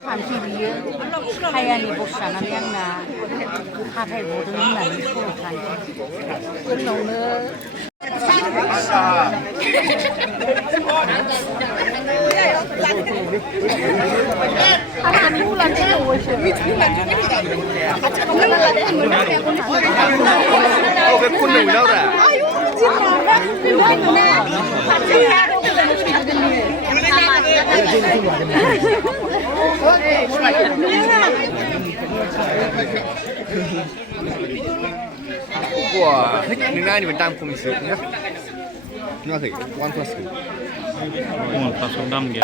잠시 위에 하얀이 복사는 양나 하태 모든 날이 소록한 끝나오는 하얀이 올라가는 옷이 왜 콘을 올라오라? 와, 누나 아니면 땅 보면서 누나 그게 원 플러스. 다 정담게.